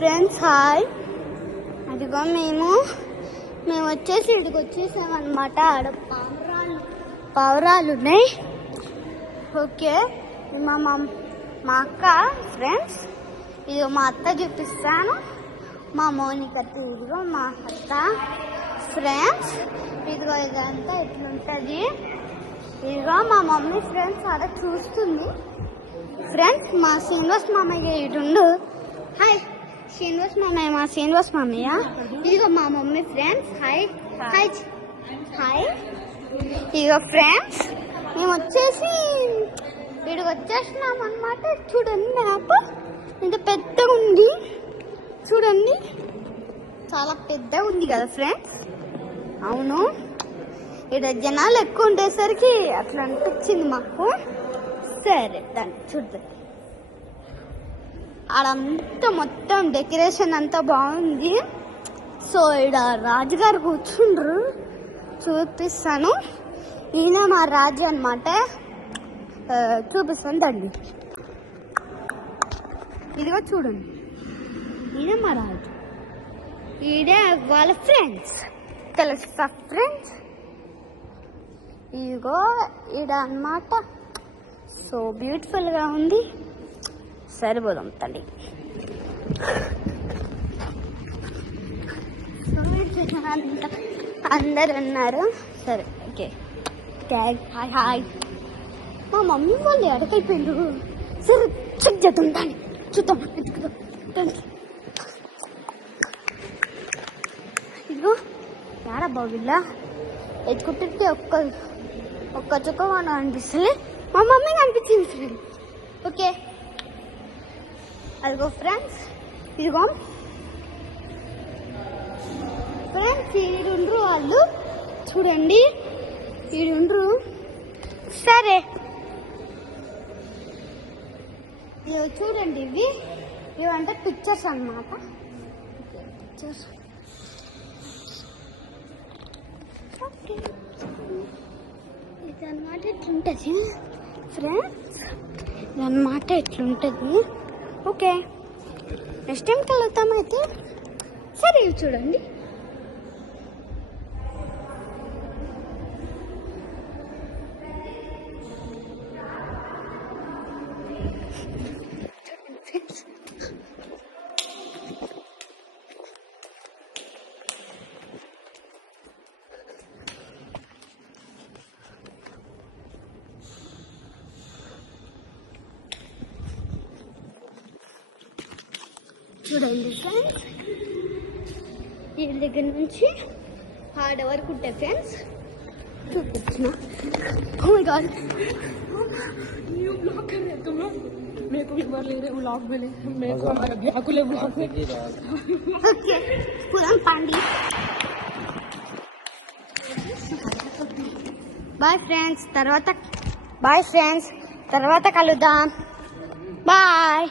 Friends hi. అదిగో మేము వచ్చేసి ఇక్కడికి వచ్చేసామన్నమాట. ఆడ పావురాలు ఉన్నాయి. ఓకే, మా అక్క ఫ్రెండ్స్, ఇదిగో మా అత్త చూపిస్తాను. మా మౌనిక, ఇదిగో మా అత్త ఫ్రెండ్స్. ఇదిగో ఇదంతా ఇట్లుంటుంది. ఇదిగో మా మమ్మీ ఫ్రెండ్స్ ఆడ చూస్తుంది. ఫ్రెండ్స్ మా శ్రీనివాస్ మామయ్య ఇటుండు. హాయ్ శ్రీనివాస్ మామయ్య, మా శ్రీనివాస్ మామయ్య. ఇదిగో మా mummy friends. Hi hi hi. ఇదిగో ఫ్రెండ్స్ మేము వచ్చేసి ఇక్కడికి వచ్చేసినాం అన్నమాట. చూడండి మ్యాప్ ఇంత పెద్దగా ఉంది. చూడండి చాలా పెద్దగా ఉంది కదా ఫ్రెండ్స్. అవును, ఇక్కడ జనాలు ఎక్కువ ఉండేసరికి అట్లా అనిపించింది మాకు. సరే దాన్ని చూద్దాం. ఆడంతా మొత్తం డెకరేషన్ అంతా బాగుంది. సో ఇక్కడ రాజుగారు కూర్చుండ్రు, చూపిస్తాను. ఈయన మా రాజు అన్నమాట. చూపిస్తాను దండి. ఇదిగో చూడండి, ఈయన మా రాజు. ఈడే వాళ్ళ ఫ్రెండ్స్, తెలుసా ఫ్రెండ్స్. ఇదిగో ఈడ అన్నమాట. సో బ్యూటిఫుల్గా ఉంది. సరిపోదాం తల్లి. అందరు ఉన్నారు. సరే ఓకే. Hi hi. మా మమ్మీ వాళ్ళు ఎడకైపోయిండ్రు. సరే చెక్ చేద్దాం దాన్ని, చూద్దాం. ఇదిగో ఏడబ్బా వీళ్ళ ఎత్తుకుంటుంటే ఒక్క చుక్క మనం అనిపిస్తుంది. మా మమ్మీ కనిపించింది ఫ్రెండ్. ఓకే అదిగో ఫ్రెండ్స్. ఇదిగో ఫ్రెండ్స్ ఈడుండ్రు వాళ్ళు. చూడండి ఈడుండ్రు. సరే ఇవి చూడండి, ఇవంటే పిక్చర్స్ అన్నమాట. Pictures okay. ఇది అన్నమాట ఎట్లుంటుంది ఫ్రెండ్స్. ఇది అన్నమాట ఎట్లుంటుంది. ఓకే, నెక్స్ట్ టైం కలుగుతామైతే. సరే చూడండి. చూడండి ఫ్రెండ్స్, ఈ దగ్గర నుంచి ఆడ వరకు ఉంటాయి ఫ్రెండ్స్. చూపించిన. Oh my god, new blog कर रहे तुम लोग. मेरे को भी बार ले रहे व्लॉग में, मेरे को हमारा व्याकुल व्लॉग में. ఓకే పురం పాండి. బాయ్ ఫ్రెండ్స్, తర్వాత కలుద్దాం. బాయ్.